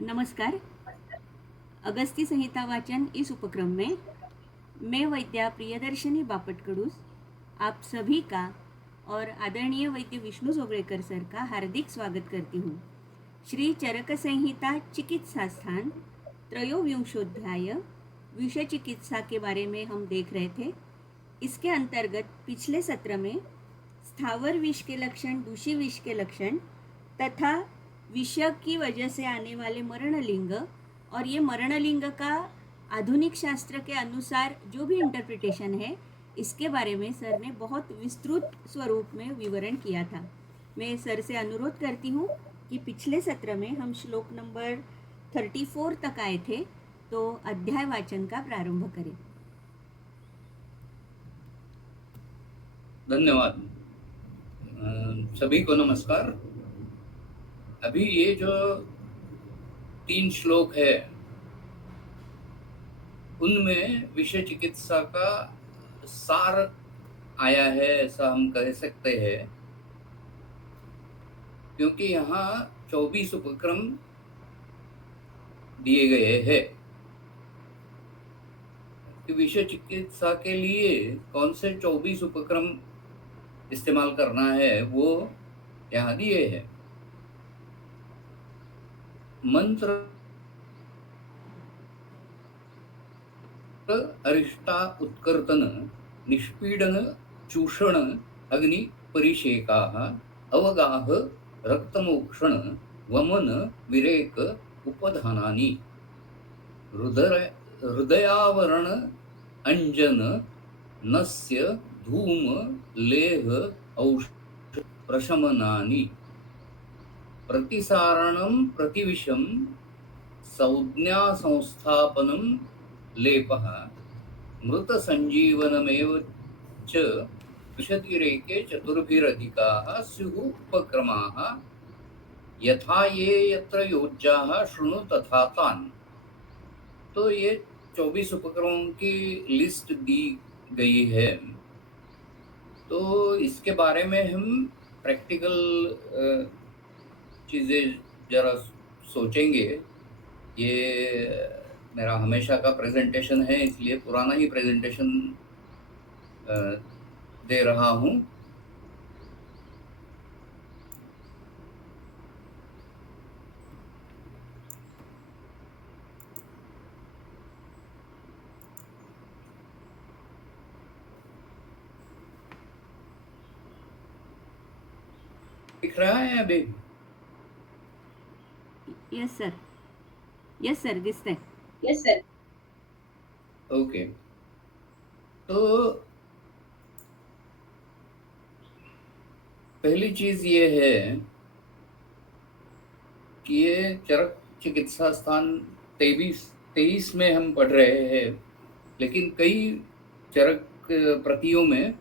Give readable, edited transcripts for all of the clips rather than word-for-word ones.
नमस्कार। अगस्ती संहिता वाचन इस उपक्रम में मैं वैद्या प्रियदर्शनी बापटकडूस आप सभी का और आदरणीय वैद्य विष्णु जोगड़ेकर सर का हार्दिक स्वागत करती हूँ। श्री चरक संहिता चिकित्सा स्थान त्रयोविंशोध्याय विषय चिकित्सा के बारे में हम देख रहे थे। इसके अंतर्गत पिछले सत्र में स्थावर विष के लक्षण, दूषी विष के लक्षण तथा विष की वजह से आने वाले मरणलिंग और ये मरणलिंग का आधुनिक शास्त्र के अनुसार जो भी इंटरप्रिटेशन है, इसके बारे में सर ने बहुत विस्तृत स्वरूप में विवरण किया था। मैं सर से अनुरोध करती हूँ कि पिछले सत्र में हम श्लोक नंबर 34 तक आए थे, तो अध्याय वाचन का प्रारंभ करें। धन्यवाद। सभी को नमस्कार। अभी ये जो 3 श्लोक है उनमें विषय चिकित्सा का सार आया है, ऐसा हम कह सकते हैं, क्योंकि यहाँ 24 उपक्रम दिए गए हैं कि विषय चिकित्सा के लिए कौन से 24 उपक्रम इस्तेमाल करना है वो यहाँ दिए हैं। मंत्र अरिष्टा उत्कर्तन निष्पीडन चूषण अग्नि परिषेकाः अवगाह रक्तमोक्षण वमन विरेक उपधानानि हृदयावरण अंजन नस्य धूम लेह औषध प्रशमनानि प्रतिसारणं प्रतिविषम संज्ञा संस्थापनम लेपः मृत संजीवनमेव च विशतिरेके चतुर्भिरधिकाः स्युः उपक्रमाः यथा ये यत्र योज्याः शृणु तथा तान्। तो ये 24 उपक्रमों की लिस्ट दी गई है। तो इसके बारे में हम प्रैक्टिकल चीज़ें जरा सोचेंगे। ये मेरा हमेशा का प्रेजेंटेशन है, इसलिए पुराना ही प्रेजेंटेशन दे रहा हूँ। दिख रहा है अभी? यस सर, यस सर, दिसतंय। Yes sir. ओके, तो पहली चीज ये है कि ये चरक चिकित्सा स्थान 23 में हम पढ़ रहे हैं, लेकिन कई चरक प्रतियों में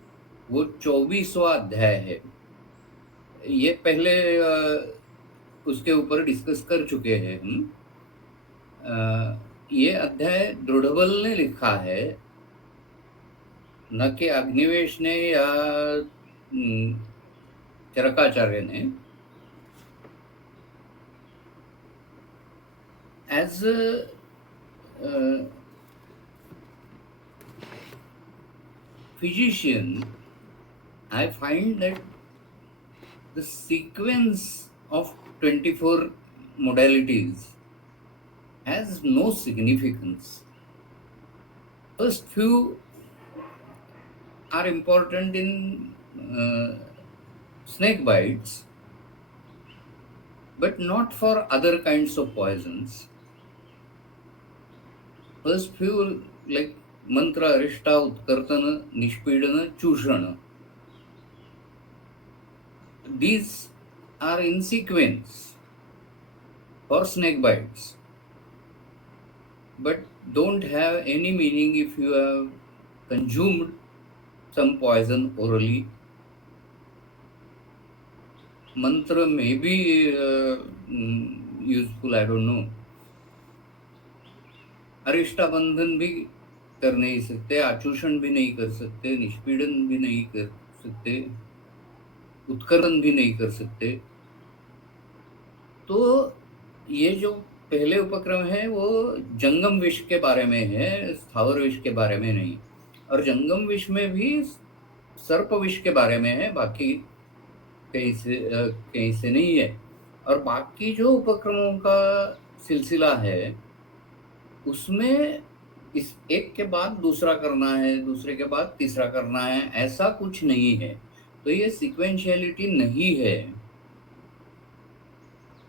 वो 24वां अध्याय है। ये पहले उसके ऊपर डिस्कस कर चुके हैं हम। ये अध्याय दृढ़बल ने लिखा है, न कि अग्निवेश ने या चरकाचार्य ने। As physician, I find that the sequence of 24 modalities has no significance. First few are important in snake bites, but not for other kinds of poisons. First few, like mantra, arishta, utkartana, nishpidana, chushana, these are in sequence for snake bites, but don't have any meaning if you have consumed some poison orally. Mantra may be useful, I don't know. Arishta बंधन भी कर नहीं सकते, आचूषण भी नहीं कर सकते, निष्पीड़न भी नहीं कर सकते, उत्करण भी नहीं कर सकते। तो ये जो पहले उपक्रम है वो जंगम विष के बारे में है, स्थावर विष के बारे में नहीं। और जंगम विष में भी सर्प विष के बारे में है, बाकी कहीं से नहीं है। और बाकी जो उपक्रमों का सिलसिला है उसमें इस एक के बाद दूसरा करना है, दूसरे के बाद तीसरा करना है, ऐसा कुछ नहीं है। तो ये सीक्वेंशियलिटी नहीं है,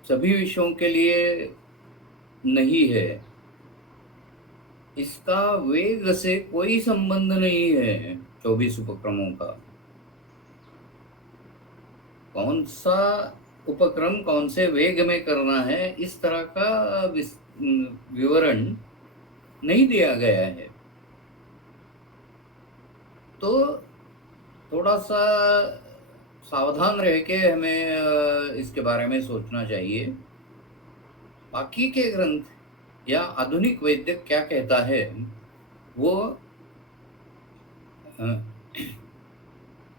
सभी विषयों के लिए नहीं है। इसका वेग से कोई संबंध नहीं है 24 उपक्रमों का। कौन सा उपक्रम कौन से वेग में करना है, इस तरह का विवरण नहीं दिया गया है। तो थोड़ा सा सावधान रह के हमें इसके बारे में सोचना चाहिए। बाकी के ग्रंथ या आधुनिक वैद्य क्या कहता है वो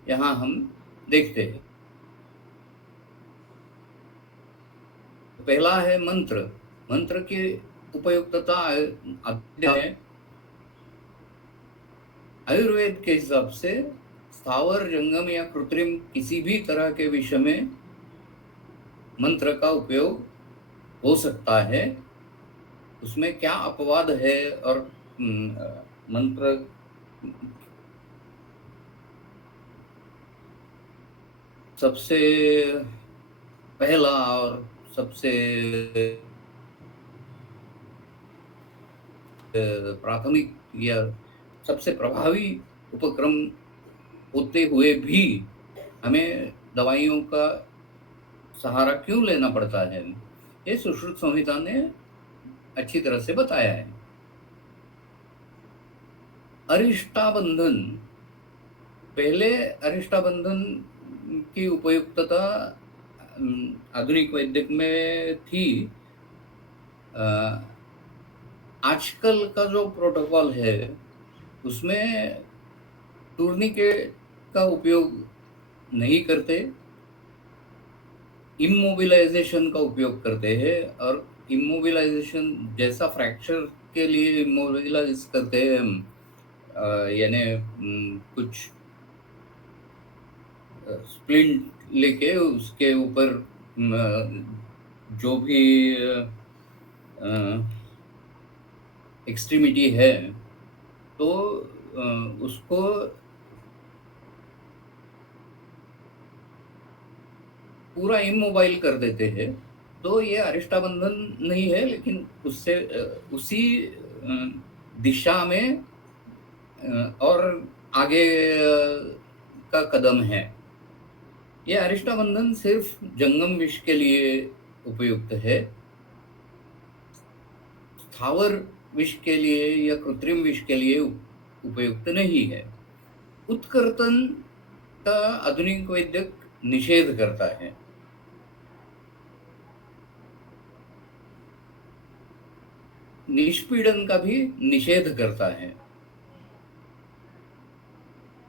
यहाँ हम देखते हैं। पहला है मंत्र। मंत्र की उपयुक्तता अध्याय आयुर्वेद के हिसाब से स्थावर, जंगम या कृत्रिम किसी भी तरह के विषय में मंत्र का उपयोग हो सकता है। उसमें क्या अपवाद है और मंत्र सबसे पहला और सबसे प्राथमिक या सबसे प्रभावी उपक्रम होते हुए भी हमें दवाइयों का सहारा क्यों लेना पड़ता है, ये सुश्रुत संहिता ने अच्छी तरह से बताया है। अरिष्टाबंधन, पहले अरिष्टाबंधन की उपयुक्तता आधुनिक वैदिक में थी। आजकल का जो प्रोटोकॉल है उसमें टूर्निकेट का उपयोग नहीं करते, इमोबिलाइजेशन का उपयोग करते हैं। और इमोबिलाइजेशन जैसा फ्रैक्चर के लिए इमोबिलाइज करते हैं हम, यानी कुछ स्प्लिंट लेके उसके ऊपर जो भी एक्सट्रीमिटी है तो उसको पूरा इमोबाइल कर देते हैं। तो ये अरिष्टाबंधन नहीं है, लेकिन उससे उसी दिशा में और आगे का कदम है। ये अरिष्टाबंधन सिर्फ जंगम विष के लिए उपयुक्त है, स्थावर विष के लिए या कृत्रिम विष के लिए उपयुक्त नहीं है। उत्कर्तन का आधुनिक वैद्य निषेध करता है। निष्पीड़न का भी निषेध करता है,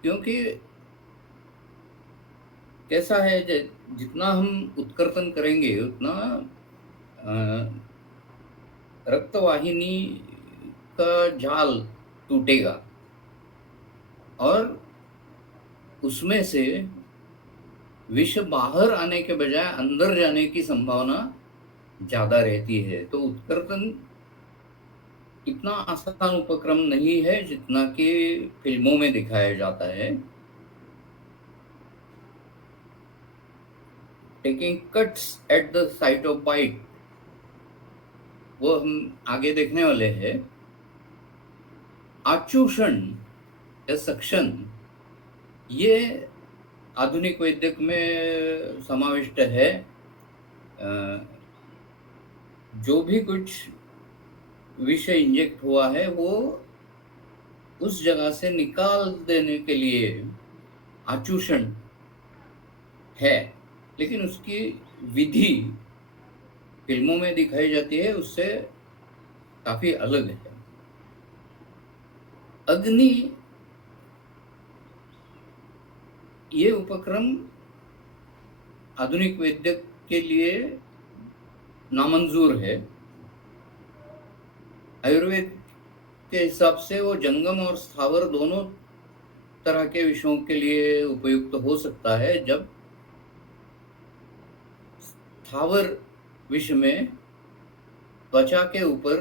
क्योंकि कैसा है, जितना हम उत्कर्तन करेंगे उतना रक्तवाहिनी का जाल टूटेगा और उसमें से विष बाहर आने के बजाय अंदर जाने की संभावना ज्यादा रहती है। तो उत्कर्तन इतना आसान उपक्रम नहीं है जितना कि फिल्मों में दिखाया जाता है। Taking cuts at the site of bite, वो हम आगे देखने वाले हैं। आचूषण या सक्शन, ये आधुनिक वैद्यक में समाविष्ट है। जो भी कुछ विष इंजेक्ट हुआ है वो उस जगह से निकाल देने के लिए आचूषण है, लेकिन उसकी विधि फिल्मों में दिखाई जाती है उससे काफी अलग है। अग्नि, ये उपक्रम आधुनिक वैद्य के लिए नामंजूर है। आयुर्वेद के हिसाब से वो जंगम और स्थावर दोनों तरह के विषयों के लिए उपयुक्त हो सकता है। जब स्थावर विष में त्वचा के ऊपर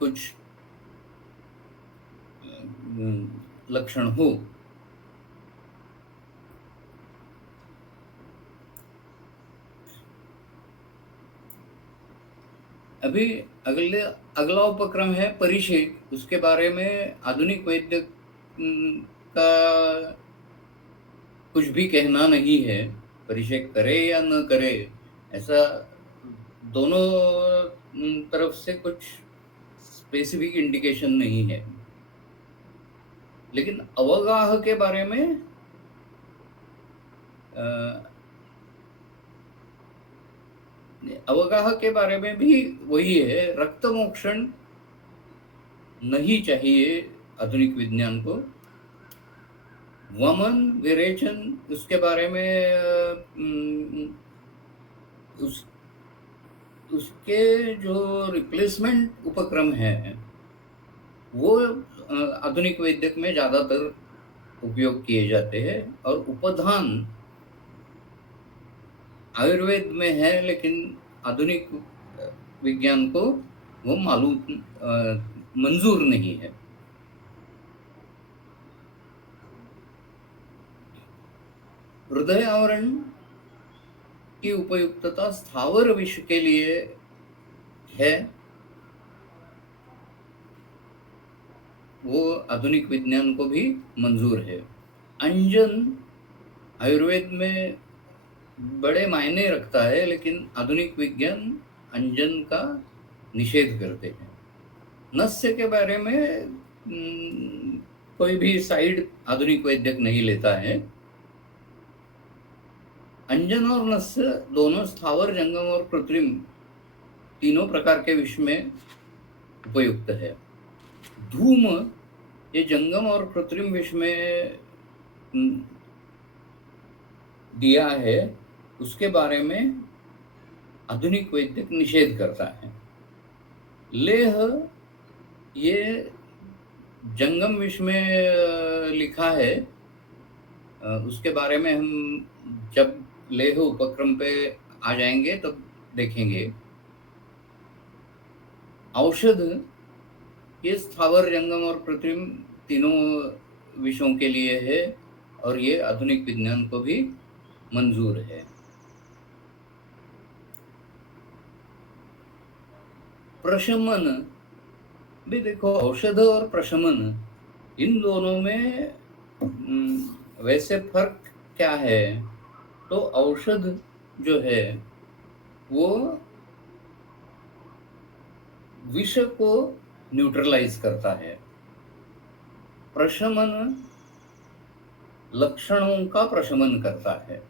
कुछ लक्षण हो। अभी अगला उपक्रम है परिषेक। उसके बारे में आधुनिक वैद्य का कुछ भी कहना नहीं है। परिषेक करे या न करे, ऐसा दोनों तरफ से कुछ स्पेसिफिक इंडिकेशन नहीं है। लेकिन अवगाह के बारे में अवगाह के बारे में भी वही है, रक्त मोक्षण नहीं चाहिए आधुनिक विज्ञान को। वमन विरेचन, उसके बारे में उसके जो रिप्लेसमेंट उपक्रम है वो आधुनिक वैद्यक में ज़्यादातर उपयोग किए जाते हैं। और उपधान आयुर्वेद में है, लेकिन आधुनिक विज्ञान को वो मंजूर नहीं है। हृदय आवरण की उपयुक्तता स्थावर विष के लिए है, वो आधुनिक विज्ञान को भी मंजूर है। अंजन आयुर्वेद में बड़े मायने रखता है, लेकिन आधुनिक विज्ञान अंजन का निषेध करते हैं। नस्य के बारे में कोई भी साइड आधुनिक वैद्यक नहीं लेता है। अंजन और नस्य दोनों स्थावर, जंगम और कृत्रिम तीनों प्रकार के विष में उपयुक्त है। धूम ये जंगम और कृत्रिम विष में दिया है, उसके बारे में आधुनिक वैद्यक निषेध करता है। लेह ये जंगम विष में लिखा है, उसके बारे में हम जब लेह उपक्रम पे आ जाएंगे तब देखेंगे। औषध ये स्थावर, जंगम और कृत्रिम तीनों विषयों के लिए है, और ये आधुनिक विज्ञान को भी मंजूर है। प्रशमन भी देखो, औषध और प्रशमन इन दोनों में वैसे फर्क क्या है? तो औषध जो है वो विष को न्यूट्रलाइज करता है। प्रशमन लक्षणों का प्रशमन करता है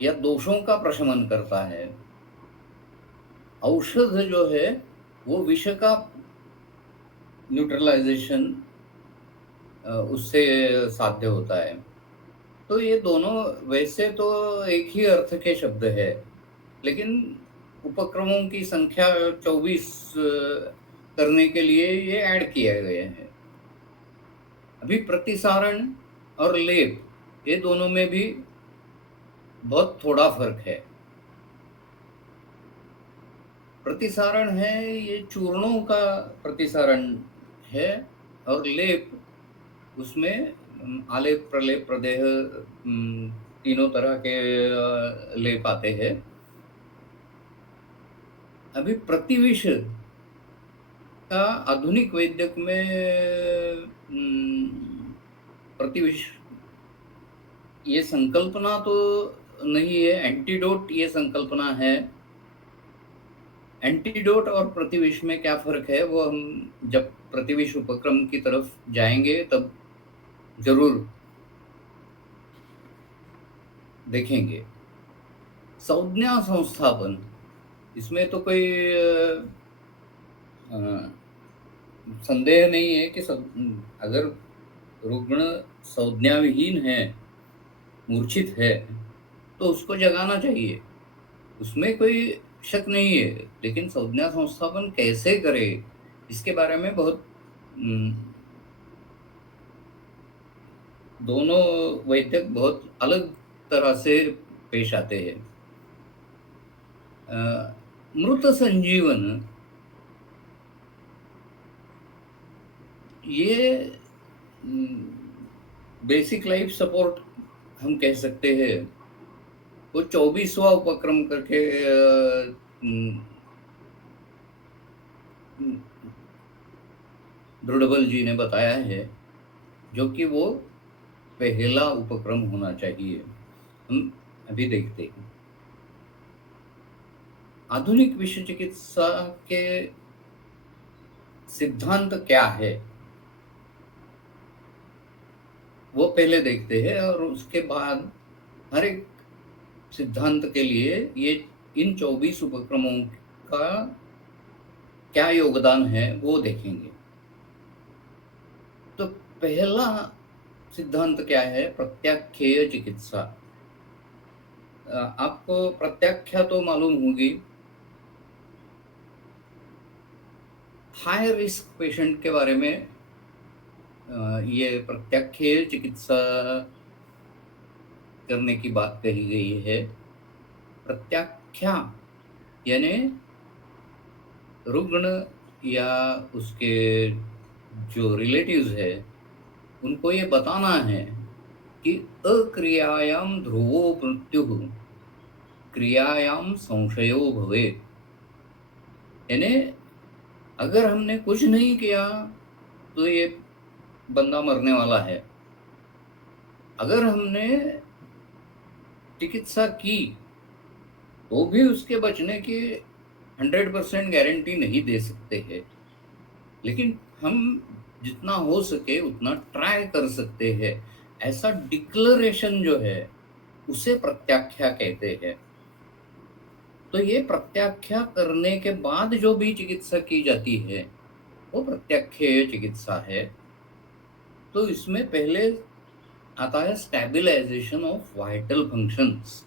या दोषों का प्रशमन करता है। औषध जो है वो विष का न्यूट्रलाइजेशन उससे साध्य होता है। तो ये दोनों वैसे तो एक ही अर्थ के शब्द है, लेकिन उपक्रमों की संख्या 24 करने के लिए ये ऐड किए गए हैं। अभी प्रतिसारण और लेप ये दोनों में भी बहुत थोड़ा फर्क है। प्रतिसारण है ये चूर्णों का प्रतिसारण है, और लेप उसमें आलेप, प्रलेप, प्रदेह तीनों तरह के लेप आते हैं। अभी प्रतिविष का आधुनिक वैद्यक में प्रतिविष ये संकल्पना तो नहीं है, एंटीडोट ये संकल्पना है। एंटीडोट और प्रतिविष में क्या फर्क है वो हम जब प्रतिविष उपक्रम की तरफ जाएंगे तब जरूर देखेंगे। संज्ञा संस्थापन, इसमें तो कोई संदेह नहीं है कि अगर रुग्ण संज्ञा विहीन है, मूर्छित है, तो उसको जगाना चाहिए। उसमें कोई शक नहीं है, लेकिन संज्ञा संस्थापन कैसे करे इसके बारे में बहुत दोनों वैद्यक बहुत अलग तरह से पेश आते हैं। मृत संजीवन ये बेसिक लाइफ सपोर्ट हम कह सकते हैं। वो 24वां उपक्रम करके दृढ़बल जी ने बताया है, जो कि वो पहला उपक्रम होना चाहिए। हम अभी देखते हैं आधुनिक विश्व चिकित्सा के सिद्धांत क्या है, वो पहले देखते हैं और उसके बाद हर एक सिद्धांत के लिए ये इन 24 उपक्रमों का क्या योगदान है वो देखेंगे। तो पहला सिद्धांत क्या है? प्रत्याख्येय चिकित्सा। आपको प्रत्याख्या तो मालूम होगी, हाई रिस्क पेशेंट के बारे में ये प्रत्याख्येय चिकित्सा करने की बात कही गई है। प्रत्याख्या यानी रुग्ण या उसके जो रिलेटिव्स है उनको ये बताना है कि अक्रियायाम ध्रुवो मृत्यु क्रियायाम संशयो भवेत्। यानी अगर हमने कुछ नहीं किया तो ये बंदा मरने वाला है, अगर हमने चिकित्सा की तो भी उसके बचने की 100% गारंटी नहीं दे सकते हैं, लेकिन हम जितना हो सके उतना ट्राई कर सकते हैं। ऐसा डिक्लेरेशन जो है उसे प्रत्याख्या कहते हैं। तो ये प्रत्याख्या करने के बाद जो भी चिकित्सा की जाती है वो प्रत्याख्येय चिकित्सा है। तो इसमें पहले आता है स्टेबलाइजेशन ऑफ वाइटल फंक्शंस।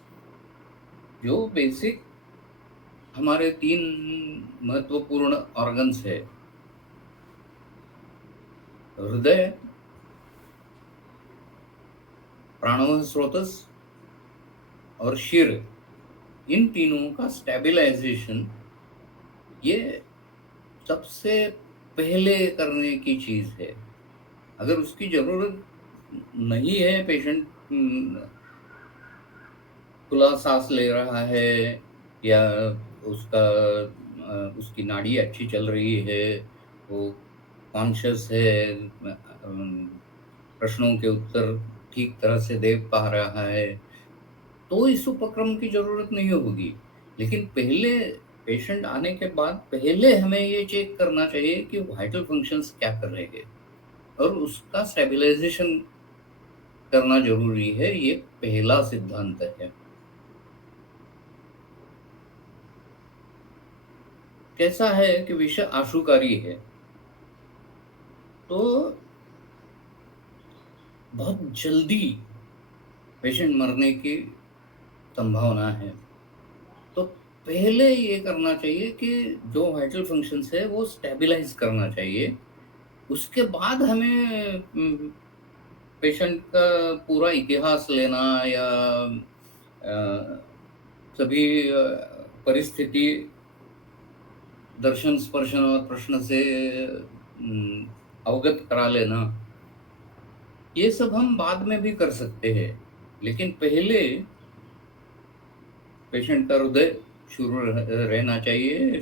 जो बेसिक हमारे 3 महत्वपूर्ण ऑर्गन्स है, हृदय, प्राणवायु स्रोतस और शिर, इन तीनों का स्टेबलाइजेशन ये सबसे पहले करने की चीज है। अगर उसकी जरूरत नहीं है, पेशेंट खुला सांस ले रहा है या उसकी नाड़ी अच्छी चल रही है, वो कॉन्शियस है, प्रश्नों के उत्तर ठीक तरह से दे पा रहा है, तो इस उपक्रम की जरूरत नहीं होगी। लेकिन पहले पेशेंट आने के बाद पहले हमें ये चेक करना चाहिए कि वाइटल फंक्शंस क्या कर रहे हैं और उसका स्टेबलाइजेशन करना जरूरी है। ये पहला सिद्धांत है। कैसा है कि विषय आशुकारी है तो बहुत जल्दी पेशेंट मरने की संभावना है। तो पहले ये करना चाहिए कि जो वाइटल फंक्शंस है वो स्टेबलाइज करना चाहिए। उसके बाद हमें पेशेंट का पूरा इतिहास लेना या सभी परिस्थिति दर्शन स्पर्शन और प्रश्न से अवगत करा लेना, ये सब हम बाद में भी कर सकते हैं। लेकिन पहले पेशेंट का हृदय शुरू रहना चाहिए,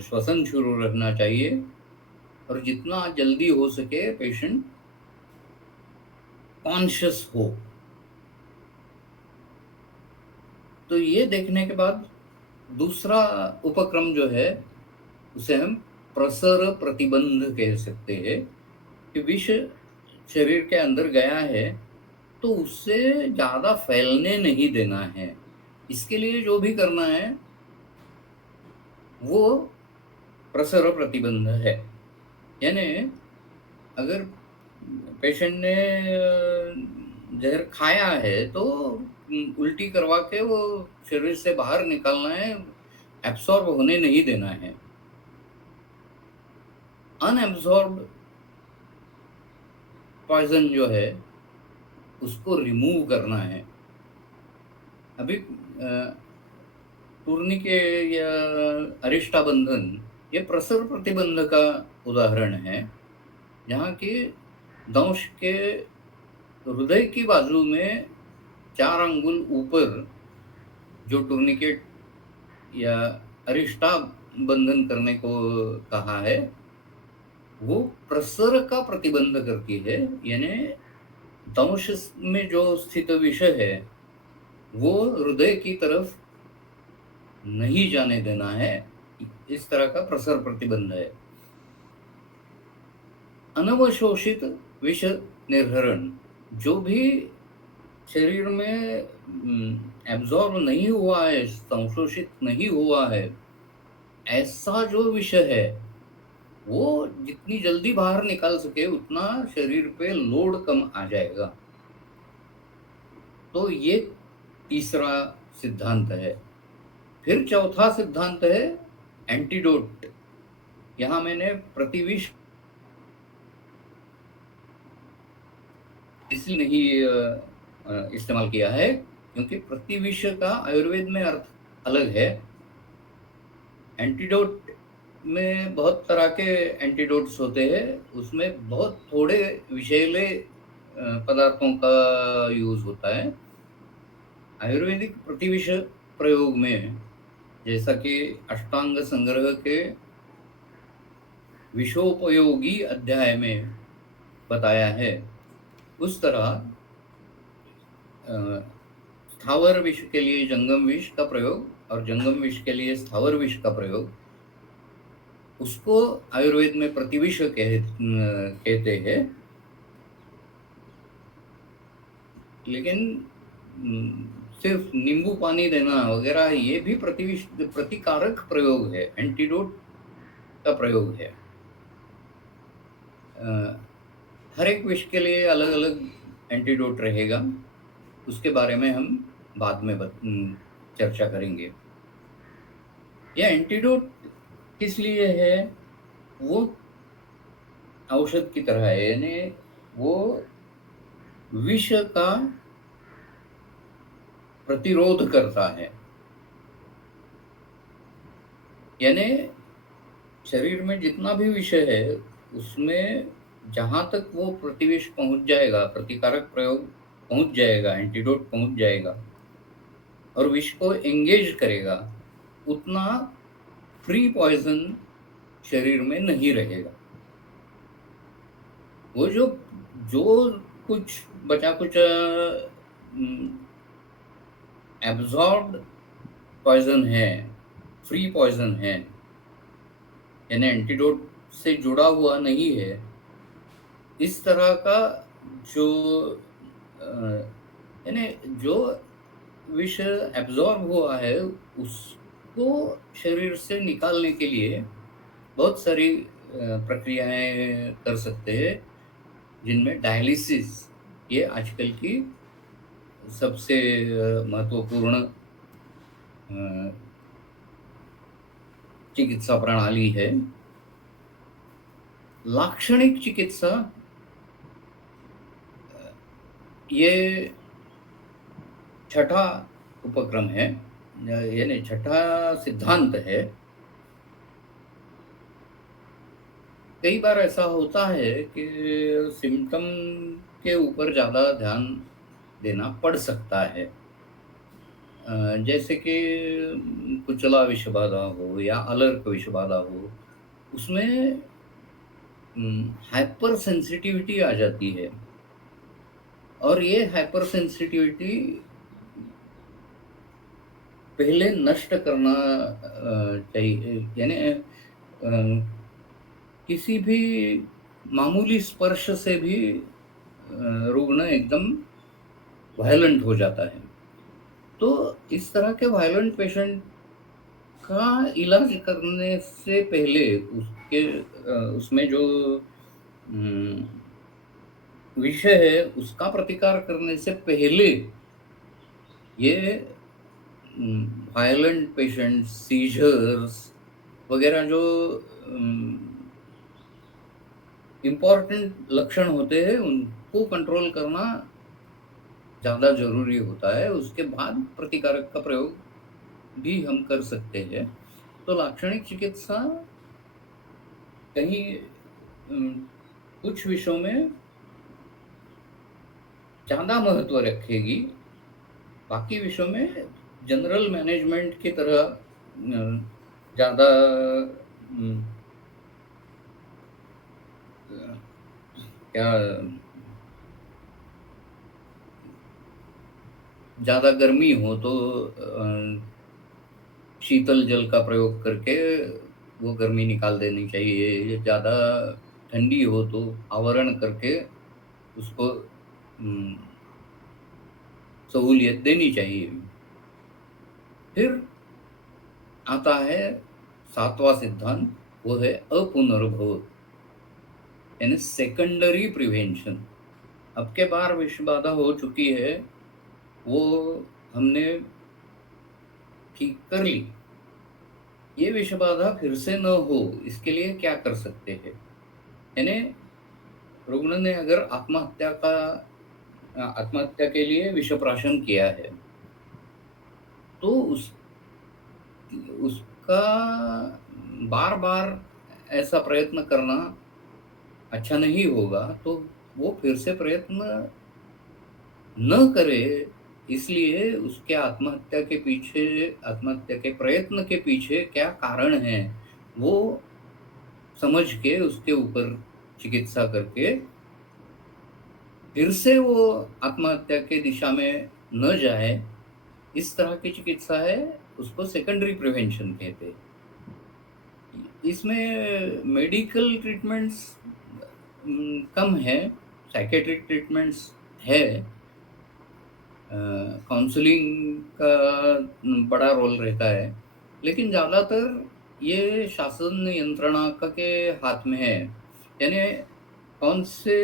श्वसन शुरू रहना चाहिए और जितना जल्दी हो सके पेशेंट कॉन्शियस हो। तो ये देखने के बाद दूसरा उपक्रम जो है उसे हम प्रसर प्रतिबंध कह सकते हैं कि विष शरीर के अंदर गया है तो उससे ज़्यादा फैलने नहीं देना है। इसके लिए जो भी करना है वो प्रसर प्रतिबंध है। यानी अगर पेशेंट ने जहर खाया है तो उल्टी करवा के वो शरीर से बाहर निकालना है, एब्सॉर्ब होने नहीं देना है। अनएब्सॉर्ब्ड पॉइजन जो है उसको रिमूव करना है। अभी टूर्निकेट या अरिष्टाबंधन ये प्रसर प्रतिबंध का उदाहरण है, जहाँ की दंश के हृदय की बाजू में 4 अंगुल ऊपर जो टूर्निकेट या अरिष्टा बंधन करने को कहा है, वो प्रसर का प्रतिबंध करती है। यानी दंश में जो स्थित विषय है वो हृदय की तरफ नहीं जाने देना है। इस तरह का प्रसर प्रतिबंध है। अनवशोषित विष निर्हरण, जो भी शरीर में एब्जॉर्ब नहीं हुआ है, संशोषित नहीं हुआ है, ऐसा जो विषय है वो जितनी जल्दी बाहर निकाल सके उतना शरीर पे लोड कम आ जाएगा। तो ये तीसरा सिद्धांत है। फिर चौथा सिद्धांत है एंटीडोट। यहां मैंने प्रतिविष इसलिए नहीं इस्तेमाल किया है क्योंकि प्रतिविष का आयुर्वेद में अर्थ अलग है। एंटीडोट में बहुत तरह के एंटीडोट्स होते हैं, उसमें बहुत थोड़े विषैले पदार्थों का यूज होता है। आयुर्वेदिक प्रतिविष प्रयोग में, जैसा कि अष्टांग संग्रह के विषोपयोगी अध्याय में बताया है, उस तरह स्थावर विष के लिए जंगम विष का प्रयोग और जंगम विष के लिए स्थावर विष का प्रयोग, उसको आयुर्वेद में प्रतिविष कहते हैं। लेकिन सिर्फ नींबू पानी देना वगैरह ये भी प्रतिकारक प्रयोग है, एंटीडोट का प्रयोग है। हर एक विष के लिए अलग अलग एंटीडोट रहेगा, उसके बारे में हम बाद में चर्चा करेंगे। यह एंटीडोट किस लिए है? वो औषध की तरह है, यानी वो विष का प्रतिरोध करता है। यानी शरीर में जितना भी विष है उसमें जहां तक वो प्रतिविष पहुंच जाएगा, प्रतिकारक प्रयोग पहुंच जाएगा, एंटीडोट पहुंच जाएगा और विष को एंगेज करेगा, उतना फ्री पॉइजन शरीर में नहीं रहेगा। वो जो कुछ बचा कुछ एब्जॉर्ब्ड पॉइजन है, फ्री पॉइजन है, यानी एंटीडोट से जुड़ा हुआ नहीं है, इस तरह का जो यानी जो विष एब्जॉर्ब हुआ है उसको शरीर से निकालने के लिए बहुत सारी प्रक्रियाएं कर सकते हैं, जिनमें डायलिसिस ये आजकल की सबसे महत्वपूर्ण चिकित्सा प्रणाली है। लाक्षणिक चिकित्सा ये छठा उपक्रम है, यानी छठा सिद्धांत है। कई बार ऐसा होता है कि सिम्टम के ऊपर ज़्यादा ध्यान देना पड़ सकता है, जैसे कि कुचला विषबाधा हो या अलर्क विषबाधा हो, उसमें हाइपर सेंसिटिविटी आ जाती है और ये हाइपर सेंसिटिविटी पहले नष्ट करना चाहिए। यानी किसी भी मामूली स्पर्श से भी रुग्ण एकदम वायलेंट हो जाता है। तो इस तरह के वायलेंट पेशेंट का इलाज करने से पहले उसमें जो विषय है उसका प्रतिकार करने से पहले ये वायलेंट पेशेंट्स, सीजर्स वगैरह जो इम्पोर्टेंट लक्षण होते हैं उनको कंट्रोल करना ज़्यादा ज़रूरी होता है। उसके बाद प्रतिकारक का प्रयोग भी हम कर सकते हैं। तो लाक्षणिक चिकित्सा कहीं उम, कुछ विषयों में ज़्यादा महत्व रखेगी, बाकी विषयों में जनरल मैनेजमेंट की तरह ज़्यादा उम, क्या ज़्यादा गर्मी हो तो शीतल जल का प्रयोग करके वो गर्मी निकाल देनी चाहिए। ज़्यादा ठंडी हो तो आवरण करके उसको उम, सहूलियत देनी चाहिए। फिर आता है 7वां सिद्धांत, वो है अपुनर्भव, यानी सेकेंडरी प्रिवेंशन। अब के बार विष बाधा हो चुकी है, वो हमने ठीक कर ली। ये विष बाधा फिर से न हो, इसके लिए क्या कर सकते हैं? यानी रुग्ण ने अगर आत्महत्या के लिए विषप्राशन किया है, तो उसका बार-बार ऐसा प्रयत्न करना अच्छा नहीं होगा, तो वो फिर से प्रयत्न न करे, इसलिए उसके आत्महत्या के प्रयत्न के पीछे क्या कारण हैं, वो समझ के उसके ऊपर चिकित्सा करके फिर से वो आत्महत्या की दिशा में न जाए, इस तरह की चिकित्सा है, उसको सेकेंडरी प्रिवेंशन कहते हैं। इसमें मेडिकल ट्रीटमेंट्स कम है, साइकियाट्रिक ट्रीटमेंट्स है, काउंसलिंग का बड़ा रोल रहता है, लेकिन ज़्यादातर ये शासन यंत्रणा के हाथ में है। यानी कौन से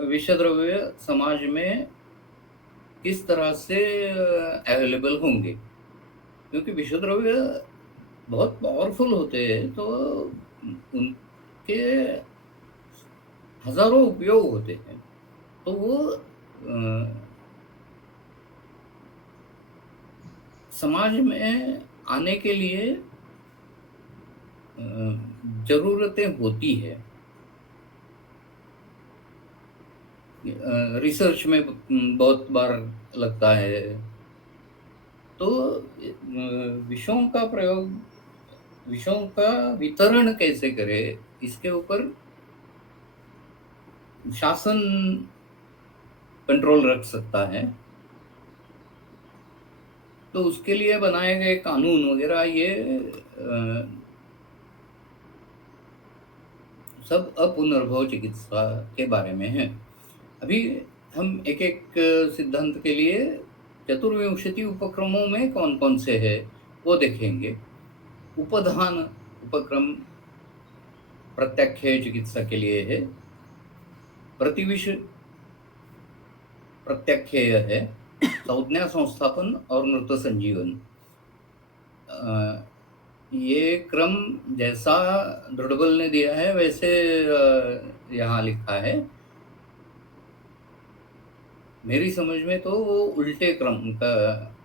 विषद्रव्य समाज में किस तरह से अवेलेबल होंगे, क्योंकि विषद्रव्य बहुत पावरफुल होते हैं, तो उनके हज़ारों उपयोग होते हैं। तो वो समाज में आने के लिए ज़रूरतें होती है। रिसर्च में बहुत बार लगता है। तो विषयों का वितरण कैसे करें, इसके ऊपर शासन कंट्रोल रख सकता है। तो उसके लिए बनाए गए कानून वगैरह ये सब अपुनर्भव चिकित्सा के बारे में है। अभी हम एक-एक सिद्धांत के लिए चतुर्विंशति उपक्रमों में कौन-कौन से हैं, वो देखेंगे। उपधान उपक्रम प्रत्याख्याय चिकित्सा के लिए है। प्रतिविष प्रत्याख्याय है। संज्ञा संस्थापन और मृत संजीवन। ये क्रम जैसा दृढ़बल ने दिया है, वैसे यहाँ लिखा है। मेरी समझ में तो वो उल्टे क्रम का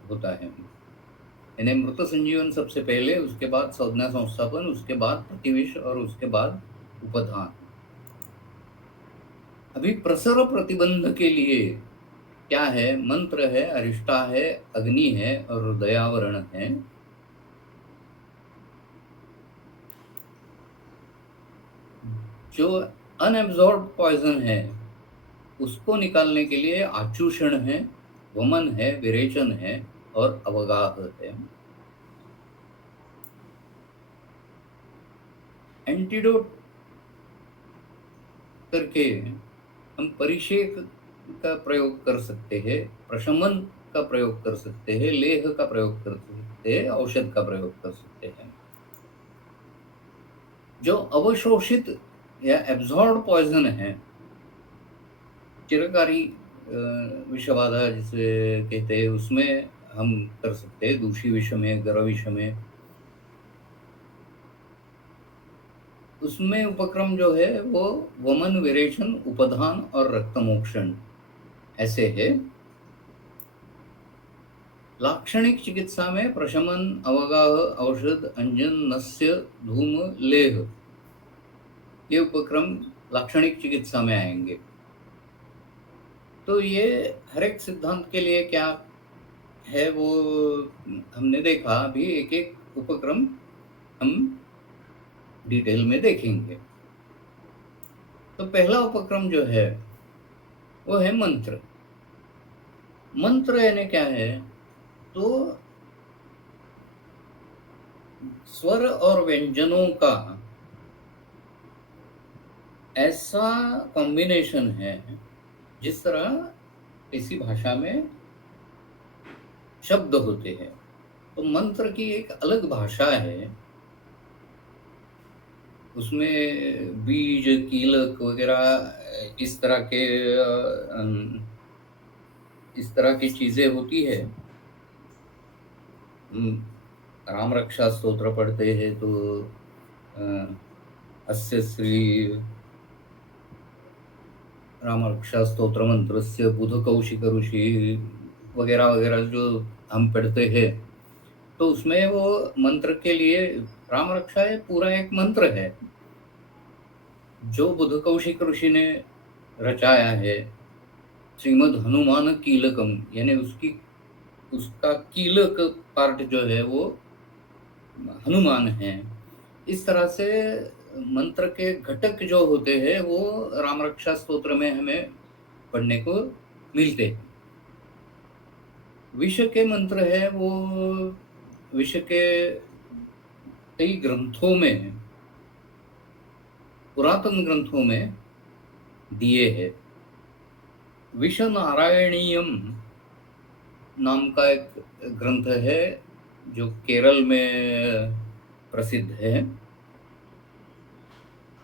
होता है। यानी मृत संजीवन सबसे पहले, उसके बाद संज्ञा संस्थापन, उसके बाद प्रतिविष और उसके बाद उपधान। अभी प्रसर प्रतिबंध के लिए क्या है? मंत्र है, अरिष्टा है, अग्नि है और हृदयावरण है। जो अनएब्जॉर्ब पॉइजन है, उसको निकालने के लिए आचूषण है, वमन है, विरेचन है और अवगाह है। एंटीडोट करके हम परिषेक का प्रयोग कर सकते हैं, प्रशमन का प्रयोग कर सकते हैं, लेह का प्रयोग कर सकते हैं, औषध का प्रयोग कर सकते हैं। जो अवशोषित या एब्जॉर्ब पॉइजन है, चिरकारी विषबाधा जिसे कहते हैं, उसमें हम कर सकते हैं दूषी विषमे, गरविषमे। उसमें उपक्रम जो है वो वमन, विरेचन, उपधान और रक्तमोक्षण ऐसे है। लाक्षणिक चिकित्सा में प्रशमन, अवगाह, औषध, अंजन, नस्य, धूम, लेह, ये उपक्रम लाक्षणिक चिकित्सा में आएंगे। तो ये हर एक सिद्धांत के लिए क्या है वो हमने देखा। अभी एक एक उपक्रम हम डिटेल में देखेंगे। तो पहला उपक्रम जो है वो है मंत्र। मंत्र यानी क्या है? तो स्वर और व्यंजनों का ऐसा कॉम्बिनेशन है, जिस तरह किसी भाषा में शब्द होते हैं, तो मंत्र की एक अलग भाषा है। उसमें बीज, कीलक वगैरह इस तरह की चीजें होती है। राम रक्षा स्तोत्र पढ़ते हैं तो अ, अस्य श्री राम रक्षा स्तोत्र मंत्रस्य बुध कौशिक ऋषि वगैरह वगैरह जो हम पढ़ते हैं, तो उसमें वो मंत्र के लिए राम रक्षा है पूरा एक मंत्र है जो बुध कौशिक ऋषि ने रचाया है। श्रीमद् हनुमान कीलकम, यानी उसका कीलक पार्ट जो है वो हनुमान है। इस तरह से मंत्र के घटक जो होते हैं वो राम रक्षा स्तोत्र में हमें पढ़ने को मिलते हैं। विश्व के मंत्र है वो विश्व के कई ग्रंथों में, पुरातन ग्रंथों में दिए हैं। विश्व नारायणीयम नाम का एक ग्रंथ है जो केरल में प्रसिद्ध है।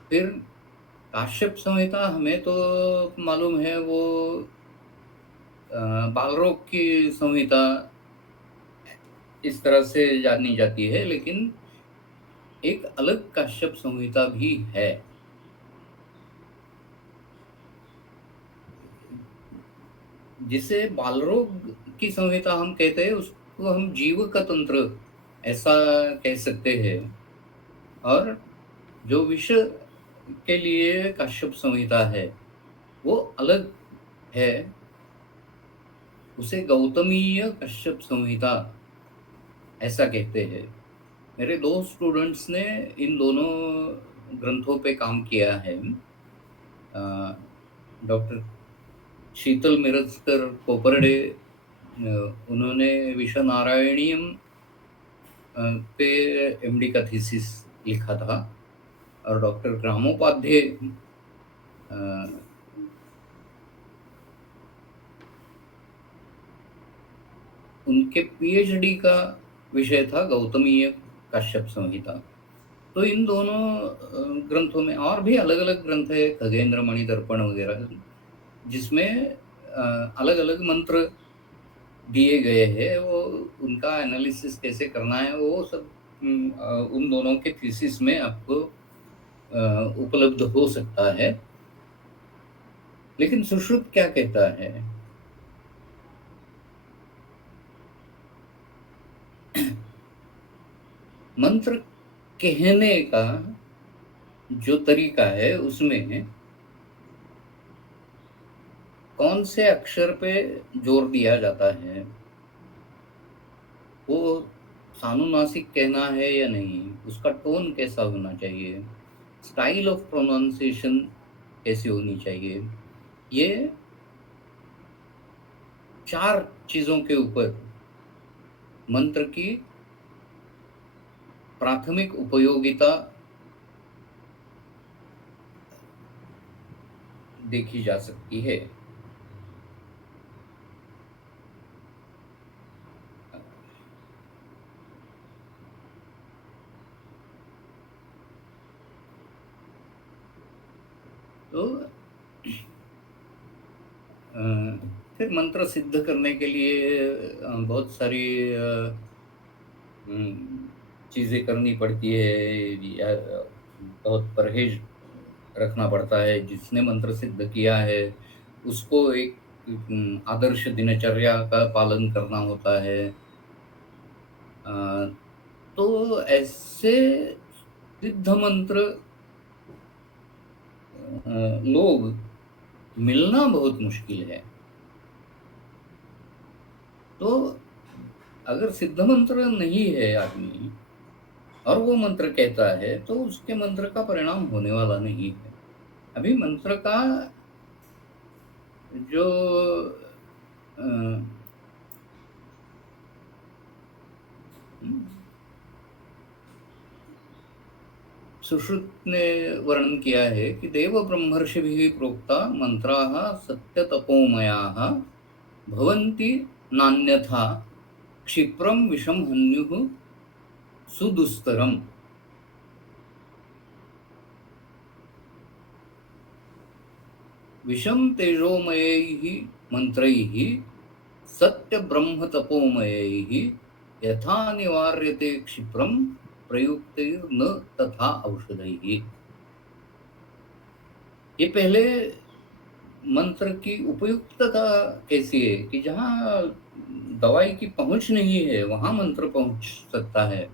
फिर काश्यप संहिता हमें तो मालूम है, वो बालरोग की संहिता इस तरह से जानी जाती है, लेकिन एक अलग काश्यप संहिता भी है। जिसे बालरोग की संहिता हम कहते हैं, उसको हम जीव का तंत्र ऐसा कह सकते हैं। और जो विष के लिए काश्यप संहिता है वो अलग है, उसे गौतमीय कश्यप संहिता ऐसा कहते हैं। मेरे दो स्टूडेंट्स ने इन दोनों ग्रंथों पे काम किया है। डॉक्टर शीतल मिरजकर कोपरडे, उन्होंने विश्व नारायणीयम पे एमडी का थीसिस लिखा था। और डॉक्टर ग्रामोपाध्याय अ, उनके पीएचडी का विषय था गौतमीय काश्यप संहिता। तो इन दोनों ग्रंथों में और भी अलग अलग ग्रंथ है, खगेंद्र मणि दर्पण वगैरह, जिसमें अलग अलग मंत्र दिए गए हैं। वो उनका एनालिसिस कैसे करना है वो सब उन दोनों के थीसिस में आपको उपलब्ध हो सकता है। लेकिन सुश्रुत क्या कहता है? मंत्र कहने का जो तरीका है उसमें कौन से अक्षर पे जोर दिया जाता है, वो सानुनासिक कहना है या नहीं, उसका टोन कैसा होना चाहिए, स्टाइल ऑफ प्रोनाउंसिएशन कैसी होनी चाहिए, ये 4 चीजों के ऊपर मंत्र की प्राथमिक उपयोगिता देखी जा सकती है। तो फिर मंत्र सिद्ध करने के लिए बहुत सारी चीज़ें करनी पड़ती है या बहुत परहेज़ रखना पड़ता है। जिसने मंत्र सिद्ध किया है, उसको एक आदर्श दिनचर्या का पालन करना होता है। अ, तो ऐसे सिद्ध मंत्र लोग मिलना बहुत मुश्किल है। तो अगर सिद्ध मंत्र नहीं है आदमी और वो मंत्र कहता है, तो उसके मंत्र का परिणाम होने वाला नहीं है। अभी मंत्र का जो अ, सुश्रुत ने वर्णन किया है कि देव ब्रह्मर्षिभिः प्रोक्ता मंत्राः सत्यतपोमयाः भवन्ति नान्यथा क्षिप्रं विषं हन्युः सुदुस्तरम्। विषम तेजोमयैः मंत्रैः सत्यब्रह्मतपोमयैः यथा निवार्यते क्षिप्रं प्रयुक्तैर्न तथा औषधैः। ये पहले मंत्र की उपयुक्तता कैसी है कि जहाँ दवाई की पहुंच नहीं है, वहां मंत्र पहुंच सकता है।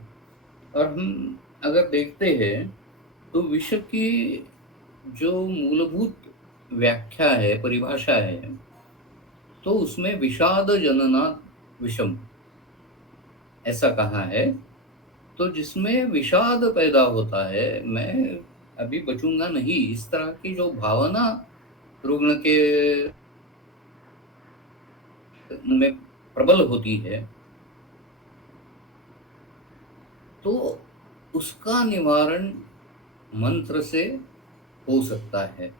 और हम अगर देखते हैं तो विश्व की जो मूलभूत व्याख्या है, परिभाषा है, तो उसमें विषाद जनना विषम ऐसा कहा है। तो जिसमें विषाद पैदा होता है, मैं अभी बचूंगा नहीं, इस तरह की जो भावना रुग्ण के में प्रबल होती है, तो उसका निवारण मंत्र से हो सकता है।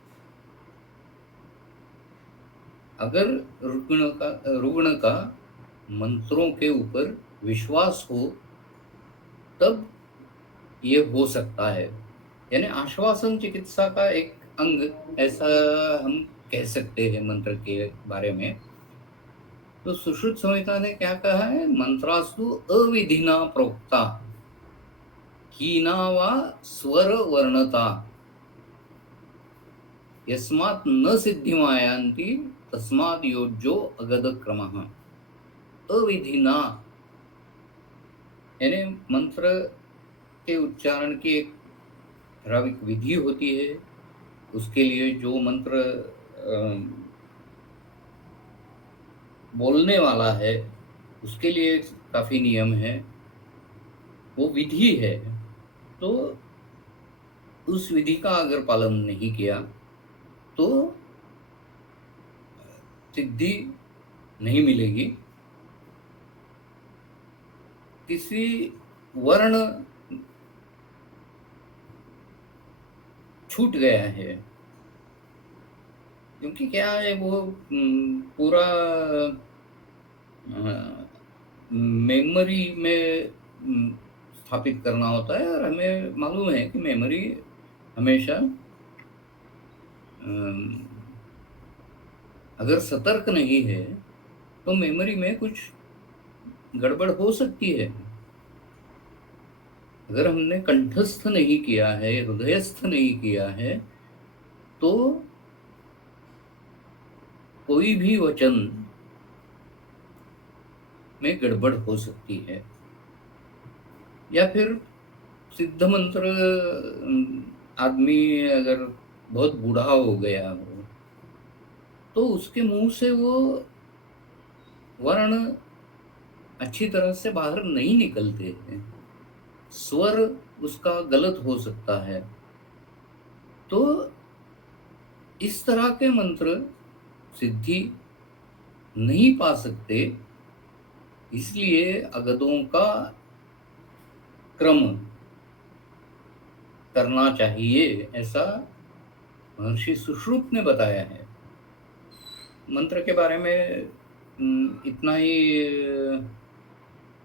अगर रुग्ण का मंत्रों के ऊपर विश्वास हो, तब ये हो सकता है। यानी आश्वासन चिकित्सा का एक अंग, ऐसा हम कह सकते हैं मंत्र के बारे में। तो सुश्रुत संहिता ने क्या कहा है? मंत्रास्तु अविधिना प्रोक्ता हीना वा स्वर वर्णता यस्मात् न सिद्धिमायान्ति तस्मात् योज्यो अगध क्रमः। अविधिना यानी मंत्र के उच्चारण की एक ठराविक विधि होती है। उसके लिए जो मंत्र बोलने वाला है, उसके लिए काफी नियम है, वो विधि है। तो उस विधि का अगर पालन नहीं किया तो सिद्धि नहीं मिलेगी। किसी वर्ण छूट गया है, क्योंकि क्या है, वो पूरा मेमोरी में स्थापित करना होता है। और हमें मालूम है कि मेमोरी हमेशा अगर सतर्क नहीं है तो मेमोरी में कुछ गड़बड़ हो सकती है। अगर हमने कंठस्थ नहीं किया है, हृदयस्थ नहीं किया है, तो कोई भी वचन में गड़बड़ हो सकती है। या फिर सिद्ध मंत्र आदमी अगर बहुत बूढ़ा हो गया हो, तो उसके मुंह से वो वर्ण अच्छी तरह से बाहर नहीं निकलते हैं, स्वर उसका गलत हो सकता है। तो इस तरह के मंत्र सिद्धि नहीं पा सकते, इसलिए अगधों का क्रम करना चाहिए, ऐसा महर्षि सुश्रुत ने बताया है। मंत्र के बारे में इतना ही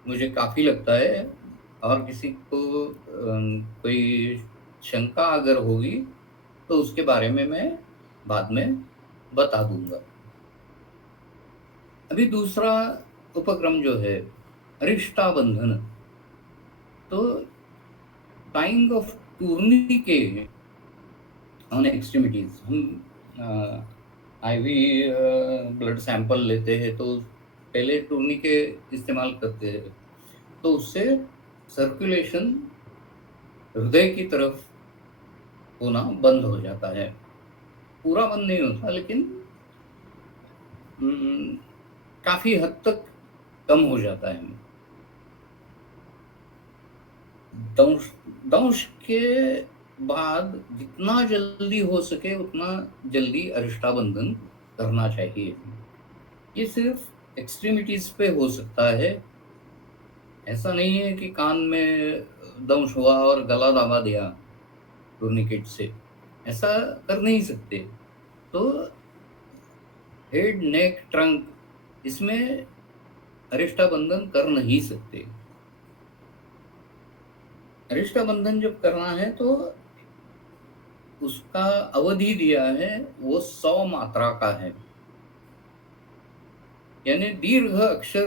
मुझे काफी लगता है। और किसी को कोई शंका अगर होगी तो उसके बारे में मैं बाद में बता दूंगा। अभी दूसरा उपक्रम जो है अरिष्टाबंधन, तो tying of tourniquet on extremities. हम आईवी ब्लड सैंपल लेते हैं तो पहले टूर्निके इस्तेमाल करते हैं, तो उससे सर्कुलेशन हृदय की तरफ होना बंद हो जाता है। पूरा बंद नहीं होता, लेकिन काफी हद तक कम हो जाता है। दंश दंश के बाद जितना जल्दी हो सके उतना जल्दी अरिष्टाबंधन करना चाहिए। ये सिर्फ एक्सट्रीमिटीज पे हो सकता है। ऐसा नहीं है कि कान में दंश हुआ और गला दबा दिया टूर्निकेट से, ऐसा कर नहीं सकते। तो हेड, नेक, ट्रंक, इसमें अरिष्टाबंधन कर नहीं सकते। अरिष्टाबंधन जब करना है तो उसका अवधि दिया है, वो 100 मात्रा का है। यानी दीर्घ अक्षर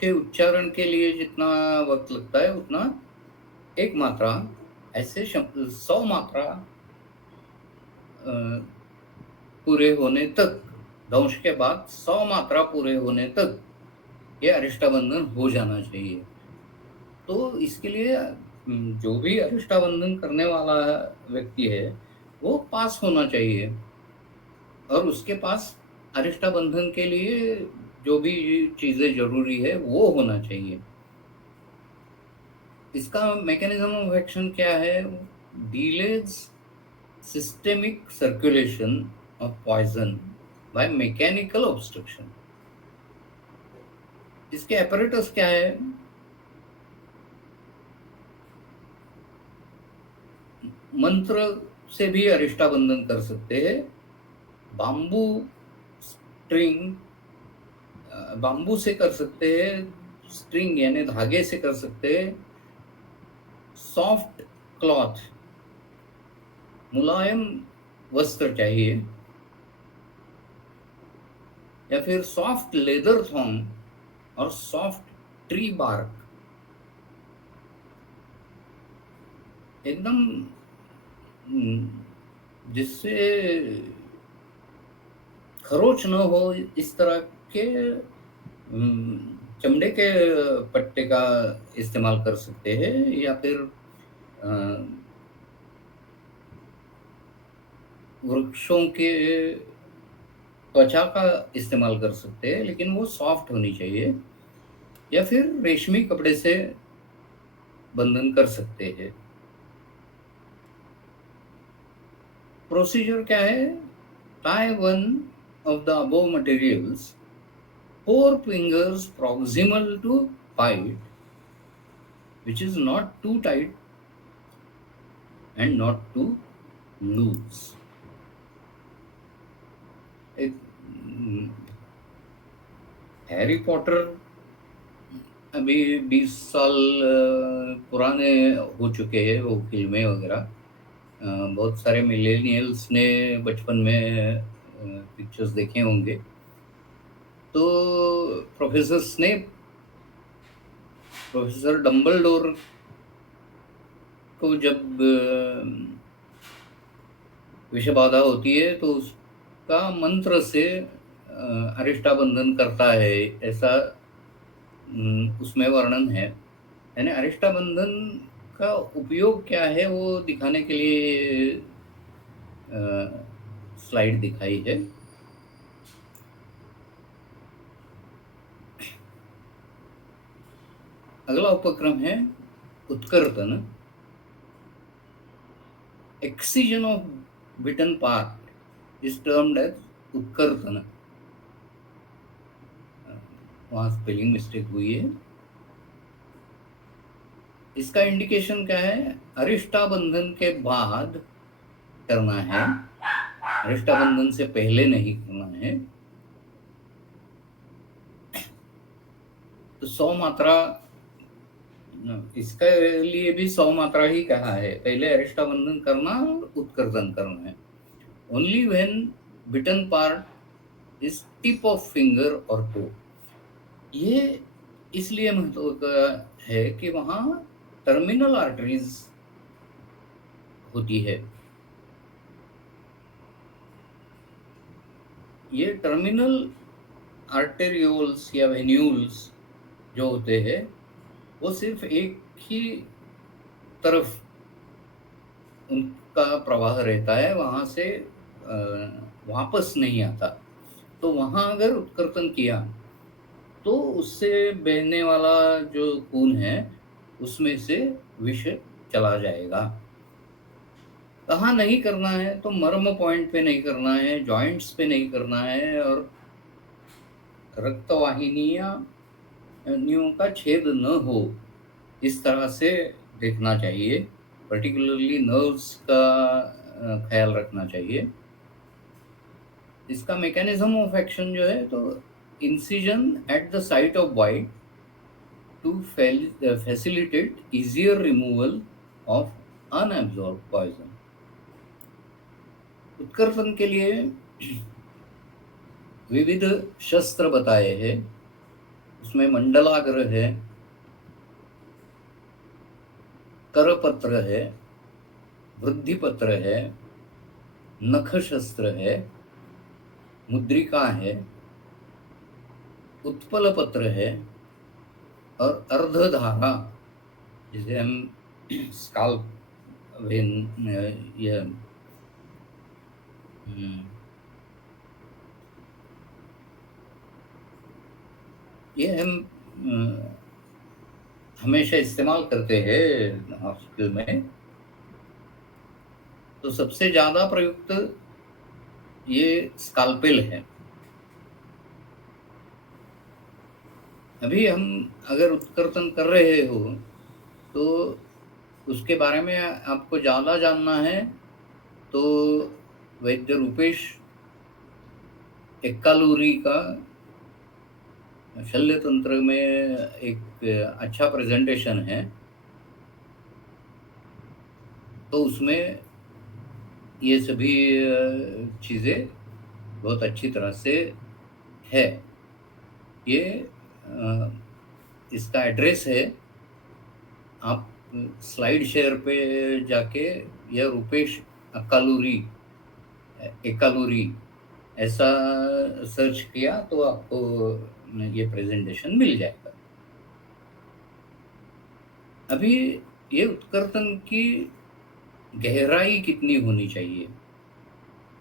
के उच्चारण के लिए जितना वक्त लगता है उतना एक मात्रा, ऐसे 100 मात्रा पूरे होने तक, दंश के बाद 100 मात्रा पूरे होने तक ये अरिष्टाबंधन हो जाना चाहिए। तो इसके लिए जो भी अरिष्टाबंधन करने वाला व्यक्ति है वो पास होना चाहिए, और उसके पास अरिष्टाबंधन के लिए जो भी चीजें जरूरी है वो होना चाहिए। इसका मैकेनिज्म ऑफ एक्शन क्या है? Delays systemic circulation of poison by mechanical obstruction. इसके apparatus क्या है? मंत्र से भी अरिष्टाबंधन कर सकते हैं। बांबू स्ट्रिंग, बांबू से कर सकते हैं, स्ट्रिंग यानी धागे से कर सकते हैं। सॉफ्ट क्लॉथ, मुलायम वस्त्र चाहिए, या फिर सॉफ्ट लेदर थॉन्ग और सॉफ्ट ट्री बार्क, एकदम जिससे खरोच न हो, इस तरह के चमड़े के पट्टे का इस्तेमाल कर सकते हैं, या फिर वृक्षों के त्वचा का इस्तेमाल कर सकते हैं, लेकिन वो सॉफ्ट होनी चाहिए, या फिर रेशमी कपड़े से बंधन कर सकते हैं। प्रोसीजर क्या है? Tie one of the above materials 4 fingers proximal to bite, which is not too tight and not too loose. एक हैरी पॉटर अभी 20 साल पुराने हो चुके हैं वो फिल्में वगैरह। बहुत सारे मिलेनियल्स ने बचपन में पिक्चर्स देखे होंगे। तो प्रोफेसर स्नेप, प्रोफेसर डम्बलडोर को जब विषबाधा होती है तो उसका मंत्र से अरिष्टाबंधन करता है, ऐसा उसमें वर्णन है। यानी अरिष्टाबंधन का उपयोग क्या है वो दिखाने के लिए स्लाइड दिखाई है। अगला उपक्रम है उत्कर्तन। Excision of bitten part is termed as उत्कर्तन। वहां स्पेलिंग मिस्टेक हुई है। इसका इंडिकेशन क्या है? अरिष्टाबंधन के बाद करना है, अरिष्टाबंधन से पहले नहीं करना है। तो 100 मात्रा, इसके लिए भी 100 मात्रा ही कहा है। पहले अरिष्टाबंधन करना और उत्कर्तन करना है। ओनली व्हेन बिटन पार्ट इस टिप ऑफ फिंगर और टो। ये इसलिए महत्व का है कि वहाँ टर्मिनल आर्टरीज होती है। ये टर्मिनल आर्टेरियोल्स या वेन्यूल्स जो होते हैं वो सिर्फ एक ही तरफ उनका प्रवाह रहता है, वहाँ से वापस नहीं आता। तो वहाँ अगर उत्कर्तन किया तो उससे बहने वाला जो खून है उसमें से विष चला जाएगा। कहाँ नहीं करना है तो मर्म पॉइंट पे नहीं करना है, जॉइंट्स पे नहीं करना है, और रक्तवाहिनियां न्यूं का छेद न हो इस तरह से देखना चाहिए। पर्टिकुलरली नर्व्स का ख्याल रखना चाहिए। इसका मैकेनिज्म ऑफ एक्शन जो है तो incision at the site of bite to facilitate easier removal of unabsorbed poison. उत्कर्षण के लिए विविध शस्त्र बताए हैं। उसमें मंडलाग्र है, करपत्र है, वृद्धिपत्र है, नख शस्त्र है, मुद्रिका है, उत्पल पत्र है, और अर्धधारा जिसे हम स्काल्प वेन ये हम हमेशा इस्तेमाल करते हैं हॉस्पिटल में। तो सबसे ज्यादा प्रयुक्त ये स्काल्पेल है। अभी हम अगर उत्कर्तन कर रहे हो तो उसके बारे में आपको ज़्यादा जानना है तो वैद्य रूपेश एक्कालूरी का शल्य तंत्र में एक अच्छा प्रेजेंटेशन है। तो उसमें ये सभी चीज़ें बहुत अच्छी तरह से है। ये इसका एड्रेस है, आप स्लाइड शेयर पे जाके यह रूपेश अक्कालूरी एक्कालूरी ऐसा सर्च किया तो आपको ये प्रेजेंटेशन मिल जाएगा। अभी ये उत्कर्तन की गहराई कितनी होनी चाहिए,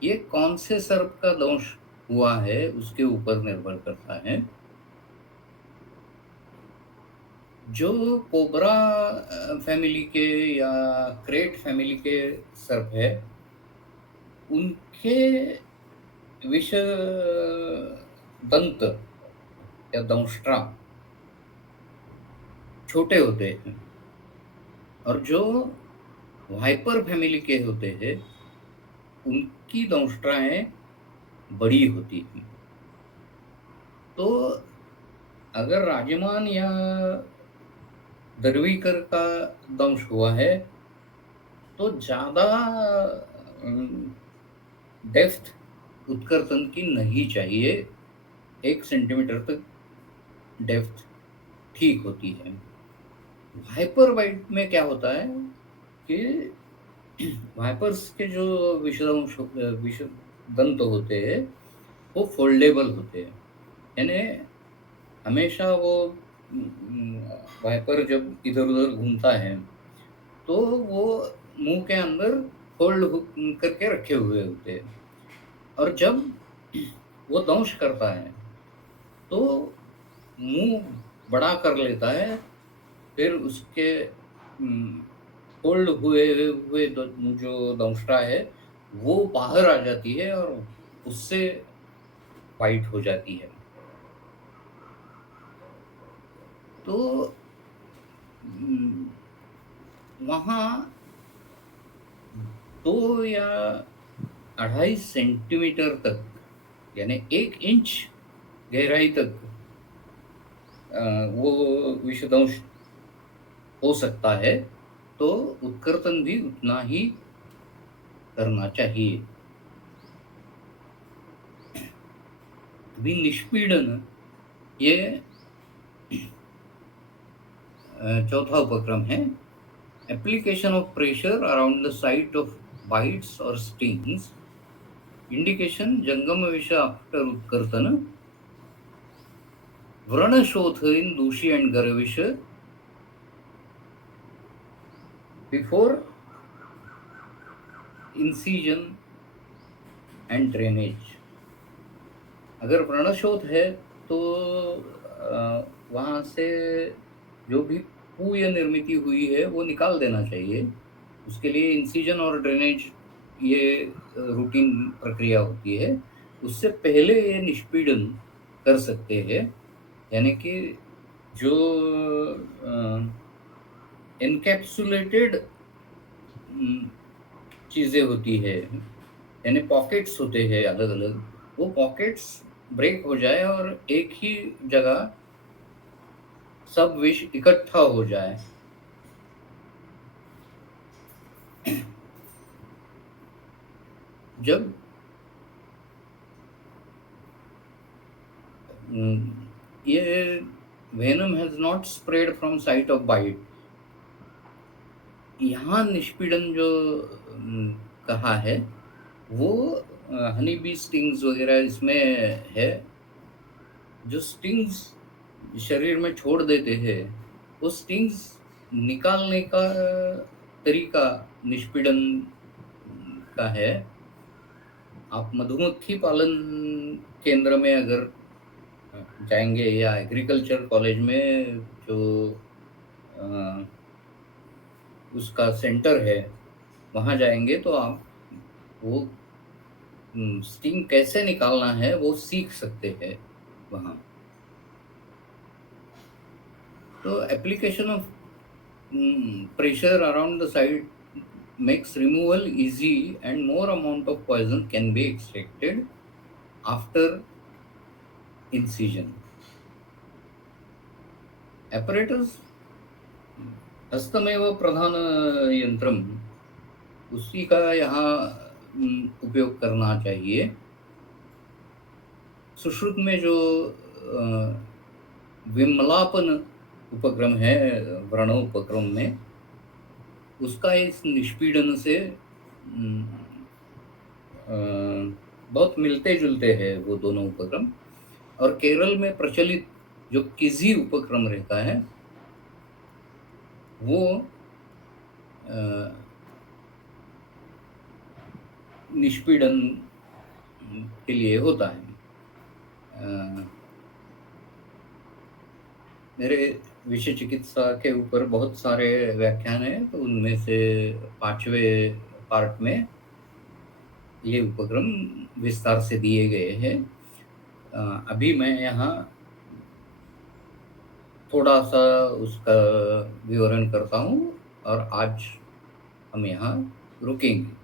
ये कौन से सर्प का दोष हुआ है उसके ऊपर निर्भर करता है। जो कोबरा फैमिली के या क्रेट फैमिली के सर्प है उनके विष दंत या दंष्ट्रा छोटे होते हैं, और जो वाइपर फैमिली के होते हैं उनकी दंष्ट्राएं बड़ी होती हैं। तो अगर राजमान या दरवीकर का दंश हुआ है तो ज़्यादा डेप्थ उत्कर्तन की नहीं चाहिए, 1 सेंटीमीटर तक डेप्थ ठीक होती है। वाइपर बाइट में क्या होता है कि वाइपर्स के जो विषदंश विष दंत होते हैं वो फोल्डेबल होते हैं, यानी हमेशा वो वाइपर जब इधर उधर घूमता है तो वो मुंह के अंदर फोल्ड करके रखे हुए होते हैं, और जब वो दंश करता है तो मुंह बड़ा कर लेता है, फिर उसके फोल्ड हुए हुए जो दंष्ट्रा है वो बाहर आ जाती है और उससे वाइट हो जाती है। तो वहाँ 2 या 2.5 सेंटीमीटर तक यानी 1 इंच गहराई तक वो विषदंश हो सकता है, तो उत्कर्तन भी उतना ही करना चाहिए। अभी निष्पीडन ये चौथा उपक्रम है। Application of pressure around the site of bites और स्टिंग्स, इंडिकेशन जंगम विष आफ्टर उत्कर्तन, व्रणशोथ इन दूषी एंड गर्विश बिफोर इंसिजन एंड ड्रेनेज। अगर व्रणशोथ है तो वहाँ से जो भी पू या निर्मिति हुई है वो निकाल देना चाहिए। उसके लिए इंसिजन और ड्रेनेज ये रूटीन प्रक्रिया होती है। उससे पहले ये निष्पीडन कर सकते हैं, यानी कि जो एनकैप्सुलेटेड चीज़ें होती है, यानी पॉकेट्स होते हैं अलग अलग, वो पॉकेट्स ब्रेक हो जाए और एक ही जगह सब विष इकट्ठा हो जाए। जब ये venom has not spread from site of bite, यहाँ निष्पीडन जो कहा है वो हनी बी स्टिंग्स वगैरह इसमें है। जो स्टिंग्स शरीर में छोड़ देते हैं वो स्टिंग्स निकालने का तरीका निष्पीडन का है। आप मधुमक्खी पालन केंद्र में अगर जाएंगे या एग्रीकल्चर कॉलेज में जो उसका सेंटर है वहाँ जाएंगे तो आप वो स्टिंग कैसे निकालना है वो सीख सकते हैं वहाँ। तो application of pressure around the site makes removal easy and more amount of poison can be extracted after incision. Apparatus हस्तमेव प्रधान यंत्रम, उसी का यहाँ उपयोग करना चाहिए। सुश्रुत में जो विमलापन उपक्रम है व्रण उपक्रम में, उसका इस निष्पीडन से बहुत मिलते जुलते हैं वो दोनों उपक्रम। और केरल में प्रचलित जो किजी उपक्रम रहता है वो निष्पीडन के लिए होता है। मेरे विषय चिकित्सा के ऊपर बहुत सारे व्याख्यान हैं, तो उनमें से 5वें पार्ट में ये उपक्रम विस्तार से दिए गए हैं। अभी मैं यहाँ थोड़ा सा उसका विवरण करता हूँ और आज हम यहाँ रुकेंगे।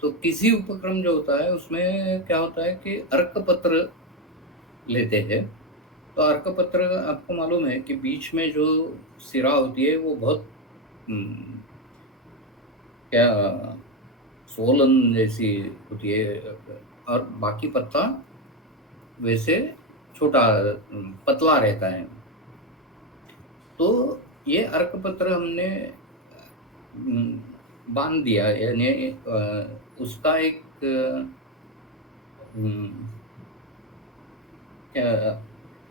तो किसी उपक्रम जो होता है उसमें क्या होता है कि अर्कपत्र लेते हैं। तो अर्कपत्र आपको मालूम है कि बीच में जो सिरा होती है वो बहुत क्या सोलन जैसी होती है और बाकी पत्ता वैसे छोटा पतला रहता है। तो ये अर्कपत्र हमने बांध दिया, यानी उसका एक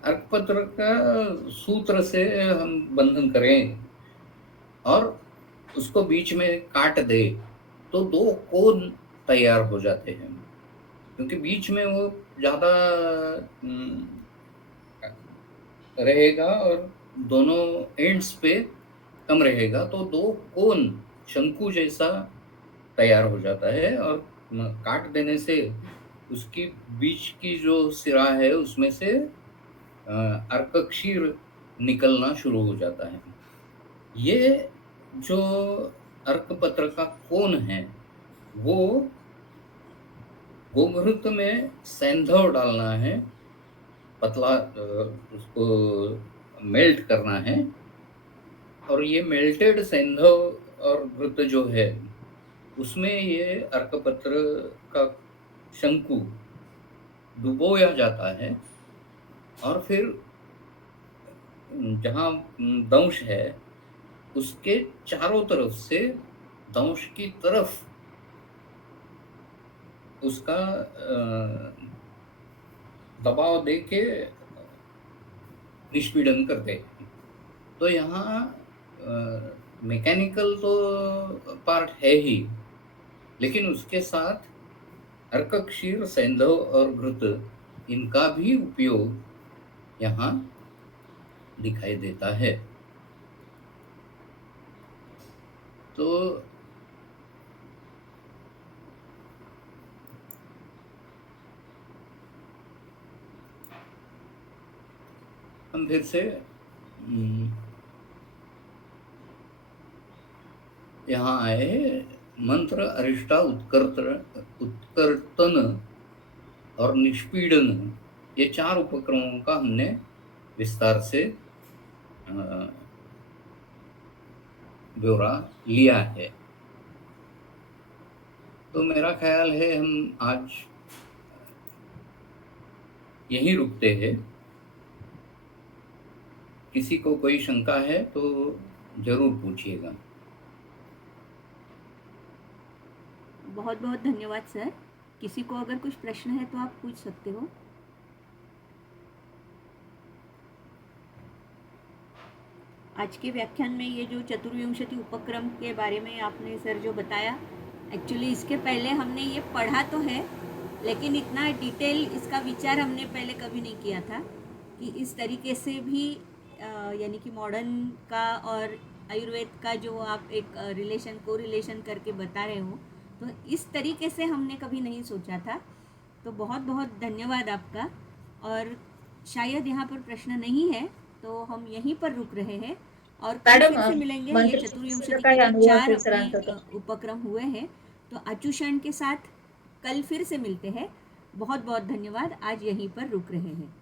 अर्कपत्र का सूत्र से हम बंधन करें और उसको बीच में काट दे तो 2 कोन तैयार हो जाते हैं। क्योंकि बीच में वो ज़्यादा रहेगा और दोनों एंड्स पे कम रहेगा, तो 2 कोन शंकु जैसा तैयार हो जाता है। और काट देने से उसकी बीच की जो सिरा है उसमें से अर्कक्षीर निकलना शुरू हो जाता है। ये जो अर्कपत्र का कोन है वो गोघृत में सैंधव डालना है, पतला उसको मेल्ट करना है। और ये मेल्टेड सैंधव और घृत जो है उसमें ये अर्कपत्र का शंकु डुबोया जाता है और फिर जहाँ दंश है उसके चारों तरफ से दंश की तरफ उसका दबाव दे के निष्पीड़न करते हैं। तो यहाँ मैकेनिकल तो पार्ट है ही, लेकिन उसके साथ अर्क, क्षीर, सैंधव और घृत इनका भी उपयोग यहाँ दिखाई देता है। तो हम फिर से यहाँ आए। मंत्र, अरिष्टा, उत्कर्तन और निष्पीड़न, ये 4 उपक्रमों का हमने विस्तार से ब्यौरा लिया है। तो मेरा ख्याल है हम आज यहीं रुकते हैं। किसी को कोई शंका है तो जरूर पूछिएगा। बहुत बहुत धन्यवाद सर। किसी को अगर कुछ प्रश्न है तो आप पूछ सकते हो। आज के व्याख्यान में ये जो चतुर्विंशति उपक्रम के बारे में आपने सर जो बताया, एक्चुअली इसके पहले हमने ये पढ़ा तो है, लेकिन इतना डिटेल इसका विचार हमने पहले कभी नहीं किया था कि इस तरीके से भी यानी कि मॉडर्न का और आयुर्वेद का जो आप एक को रिलेशन करके बता रहे हो, तो इस तरीके से हमने कभी नहीं सोचा था। तो बहुत बहुत धन्यवाद आपका। और शायद यहाँ पर प्रश्न नहीं है तो हम यहीं पर रुक रहे हैं और कल फिर से मिलेंगे। ये चतुर्विंशति के 4 अपने उपक्रम हुए हैं, तो आचुषण के साथ कल फिर से मिलते हैं। बहुत बहुत धन्यवाद। आज यहीं पर रुक रहे हैं।